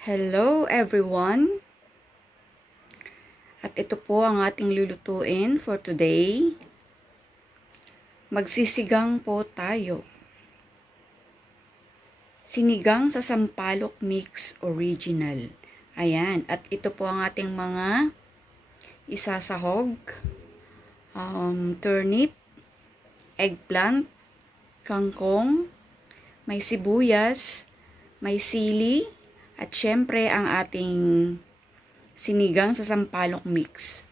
Hello everyone! At ito po ang ating lulutuin for today. Magsisigang po tayo. Sinigang sa sampalok mix original. Ayan, at ito po ang ating mga isasahog, turnip, eggplant, kangkong, may sibuyas, may sili, at syempre, ang ating sinigang sa sampalok mix.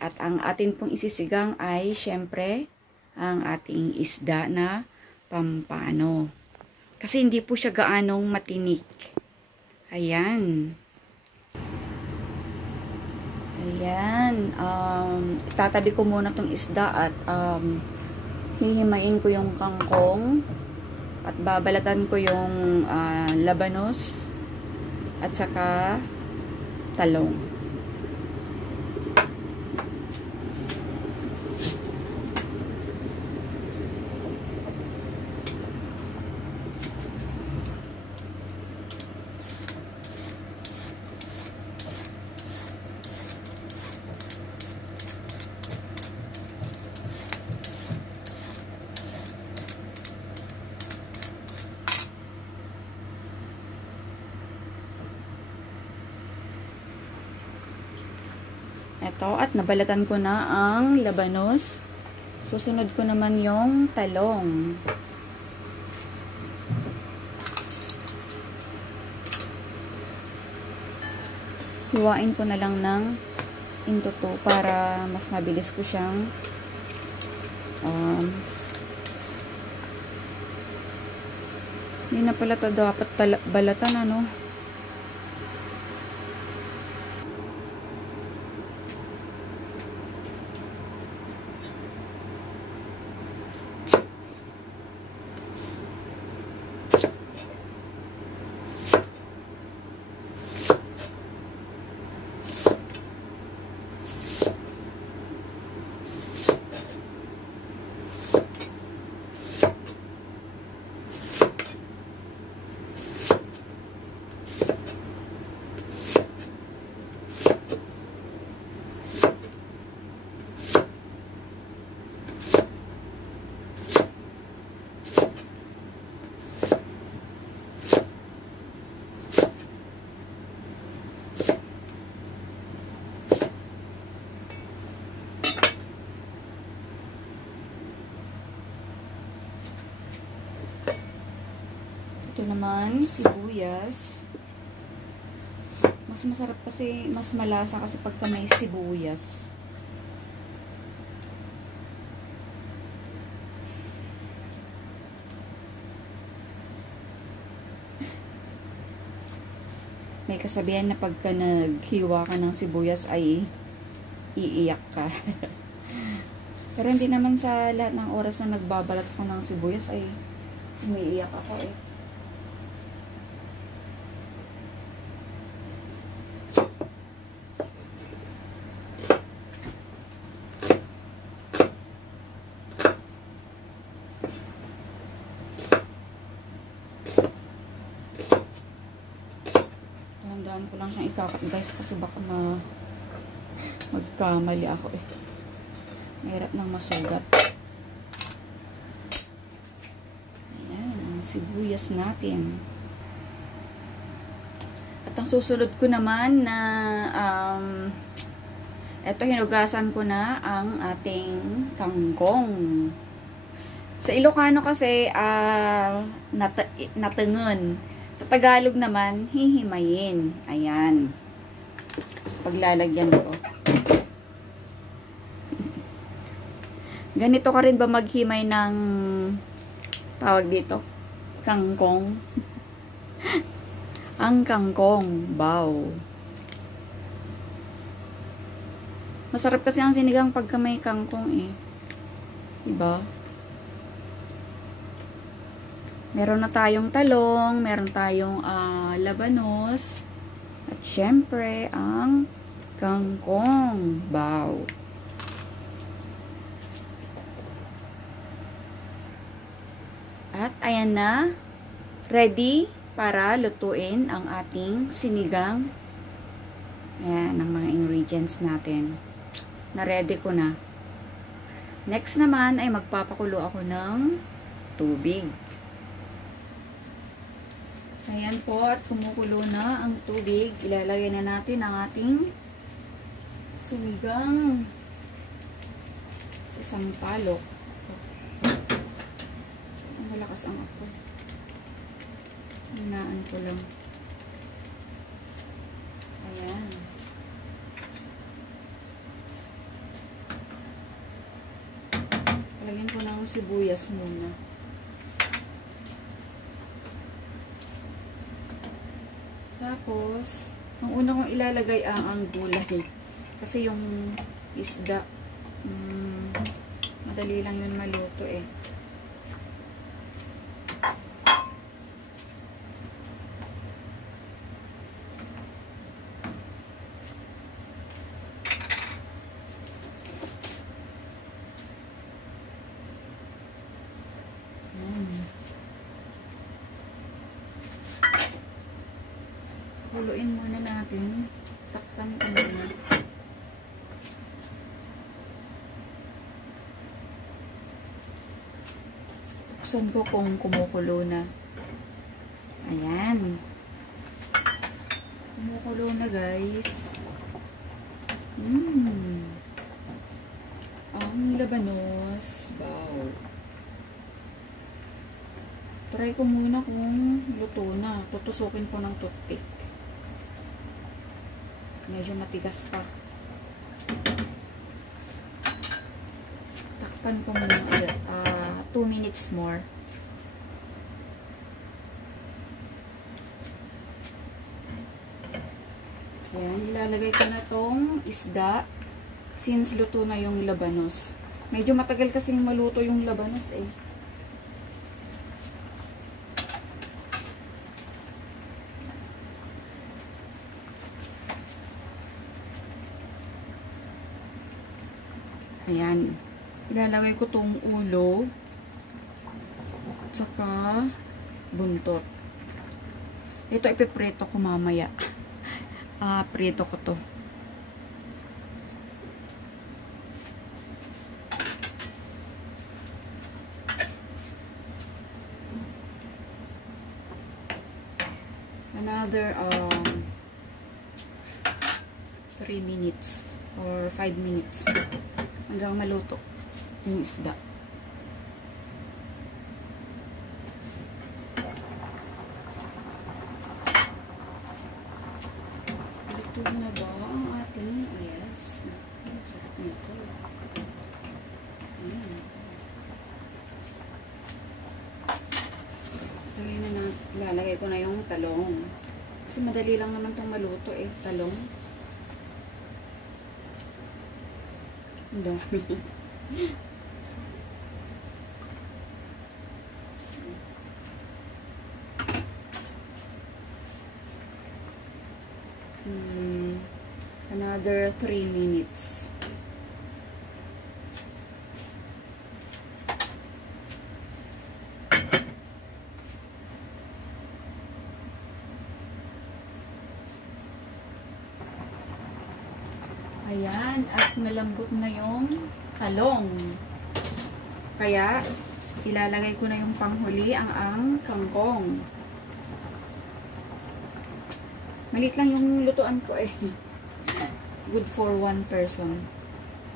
At ang atin pong isisigang ay syempre, ang ating isda na pampano. Kasi hindi po siya gaanong matinik. Ayan. Ayan. Itatabi ko muna tong isda at hihimain ko yung kangkong. At babalatan ko yung labanos at saka talong. Ito, at nabalatan ko na ang labanos. Susunod ko naman yung talong. Hiwain ko na lang ng into 2 para mas mabilis ko siyang hindi na pala ito dapat balatan, ano? Ito naman, sibuyas. Mas masarap kasi, mas malasa kasi pagka may sibuyas. May kasabihan na pagka naghiwa ka ng sibuyas ay iiyak ka. Pero hindi naman sa lahat ng oras na nagbabalat ko ng sibuyas ay umiiyak ako eh. Dahan-dahan ko lang siyang ikakat guys kasi baka magkamali ako eh. Mahirap nang masugat. Ayan, ang sibuyas natin. At ang susunod ko naman na eto, hinugasan ko na ang ating kangkong. Sa Ilocano kasi natangon. Sa Tagalog naman, hihimayin. Ayan. Paglalagyan ko. Ganito ka rin ba maghimay ng tawag dito? Kangkong. Ang kangkong. Wow. Masarap kasi ang sinigang pagka may kangkong eh. Diba? Meron na tayong talong, meron tayong labanos, at syempre ang kangkong. Wow! At ayan na, ready para lutuin ang ating sinigang. Ayan, ang mga ingredients natin. Na-ready ko na. Next naman ay magpapakulo ako ng tubig. Ayan po, at kumukulo na ang tubig. Ilalagay na natin ang ating sinigang sa sampalok. Malakas ang apoy. Hinaan ko lang. Ayan. Lagyan ko ng sibuyas muna. Tapos, ang una kong ilalagay ang gulay. Kasi yung isda, madali lang yun maluto eh. Kuluin muna natin. Takpan ko muna. Buksan ko kung kumukulo na. Ayan. Kumukulo na, guys. Ang labanos. Wow. Try ko muna kung luto na. Tutusukin ko ng toothpick. Medyo matigas pa. Takpan ko muna ulit. 2 minutes more. Ayan, ilalagay ko na tong isda since luto na yung labanos. Medyo matagal kasing maluto yung labanos eh. Ayan. Ilalagay ko tong ulo at saka buntot. Ito ipiprito ko mamaya. Prito ko to. Another 3 minutes or 5 minutes. Hanggang maluto yung isda. Luto na ba ang ating? Yes. Sarap nito. Lalagay ko na yung talong. Kasi madali lang naman itong maluto eh. Talong. Ang dami. Another 3 minutes. Ayan, at malambot na yung talong. Kaya, ilalagay ko na yung panghuli ang kangkong. Malit lang yung lutuan ko eh. Good for 1 person.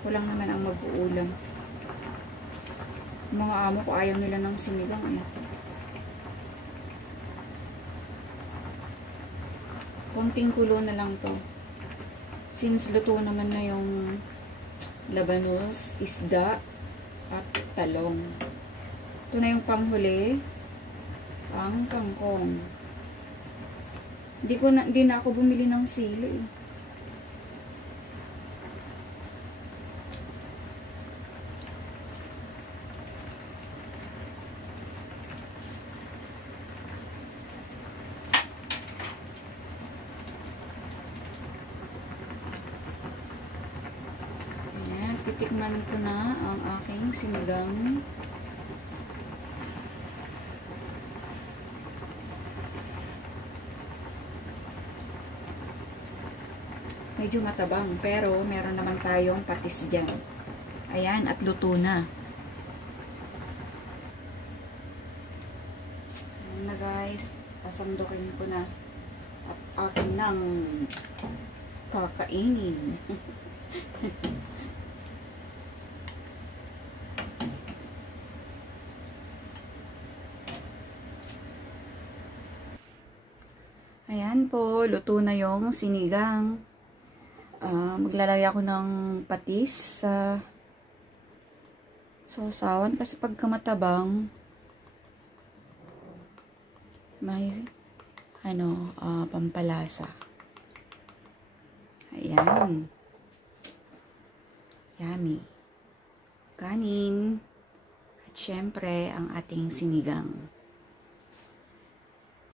Kulang naman ang mag-uulam. Mga amo ko ayaw nila ng sinigang eh. Konting kulo na lang to. Since luto naman na yung labanos, isda, at talong. Ito na yung panghuli, ang kangkong. Hindi na ako bumili ng sili eh. Titikman ko na ang aking sinigang. Medyo matabang, pero meron naman tayong patis dyan. Ayan, at luto na. Ayan na guys, sasandukin ko na. At akin nang kakainin. Ayan po, luto na yung sinigang. Maglalagay ako ng patis sa sausawan kasi pagka matabang may pampalasa. Ayan. Yummy. Kanin. At syempre, ang ating sinigang.